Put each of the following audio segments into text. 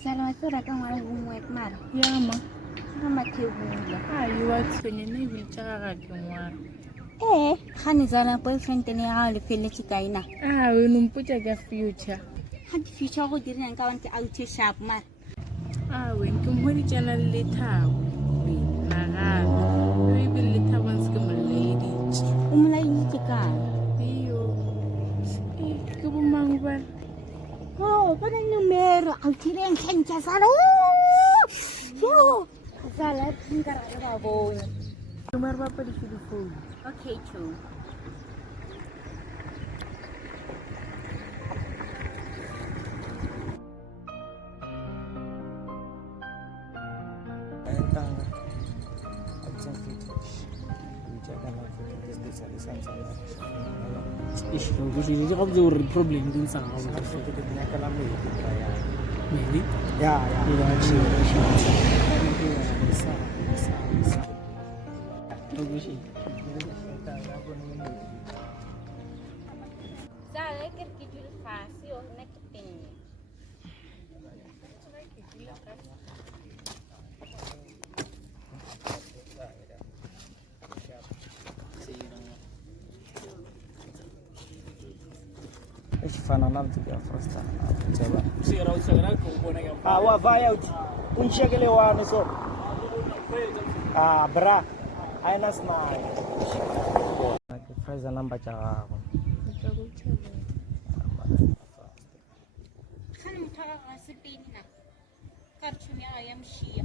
Salamat ko ra kang walang umuwet mar. Yama. Mamatibula. You are 29 will check out. Khani zana boyfriend ni le fele chikaina. We numpucha ga future. Had future go diri nka wante out sharp mar. We kumhuri channel lethao. We nagana. We will lethao once come lady. Umlay chikana. Iyo. Kabumangban. Oh, parang numero out rin kanya salo. Yo. Sala tingkara ba bo. Numero ba pa di phone. Okay, true. Problem din sa ako. Maybe? Yeah. Sala kerkijul fasi oh nakiting. ايش فانا نمت يا فرستا تبع سيرا وسغنا كوبونا يا وا فاي اوت ونشغل وانا سو برا اين اسمع فايز نمبر تاع خلي متابعة سبيننا كارتون يا يمشي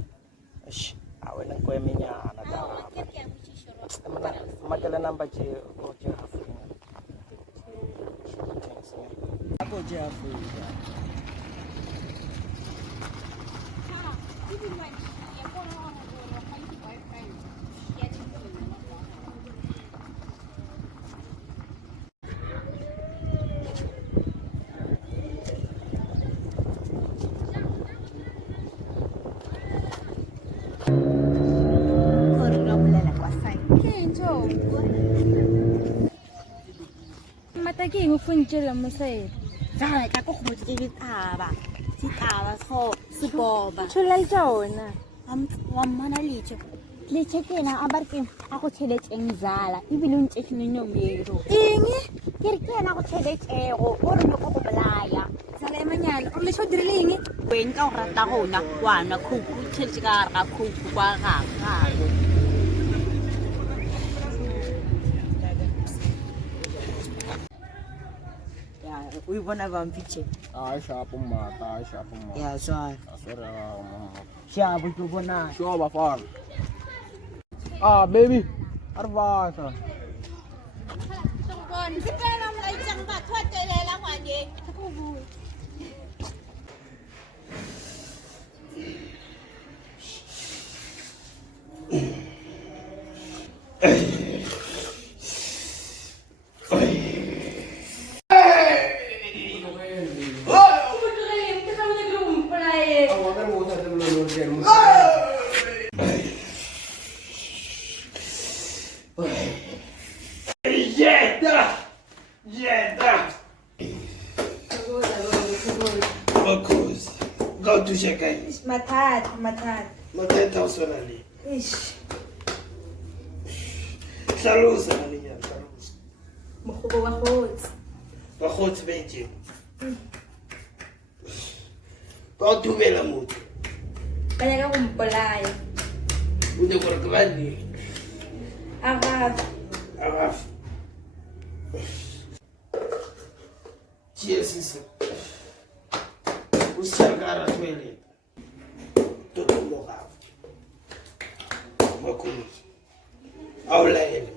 ايش اولا كوي منيا انا ما كلا نمبر تي كوتشي Aku jauh ya. Mataki ngufunjela masay. Sala ka ko khumutse ditaba. Ditaba so suboba. Tholal jona. Wamana licho. Licho kena abarke ako tsheletse ngizala. Ibile untse nomero. Ingi? Kere kena ako tsheletse go gore no go bolaya. Sala emanyalo. O lesho direling? Wen ka o rata gona wana khukhu tsheletse ka ga khukhu kwa ga. We wanna have a picture. Sharp mata. Yeah, so. Sorry, Sharp we wanna. sure bafana. Baby. Arvasa. Tunggon, kita na mlai chang ba thwatele la ngwane. Go to check it. Matad. Mateta usolali. Ish. Salusa aliya, salusa. Mukhubo wakhot. Bakhotsi benje. Bawuthumela muthi. Kaya ka kumpolaya. Ude gore ke bani. Agaf. Jesus. Usagara twele. Todo local. Makulu. Aulaele.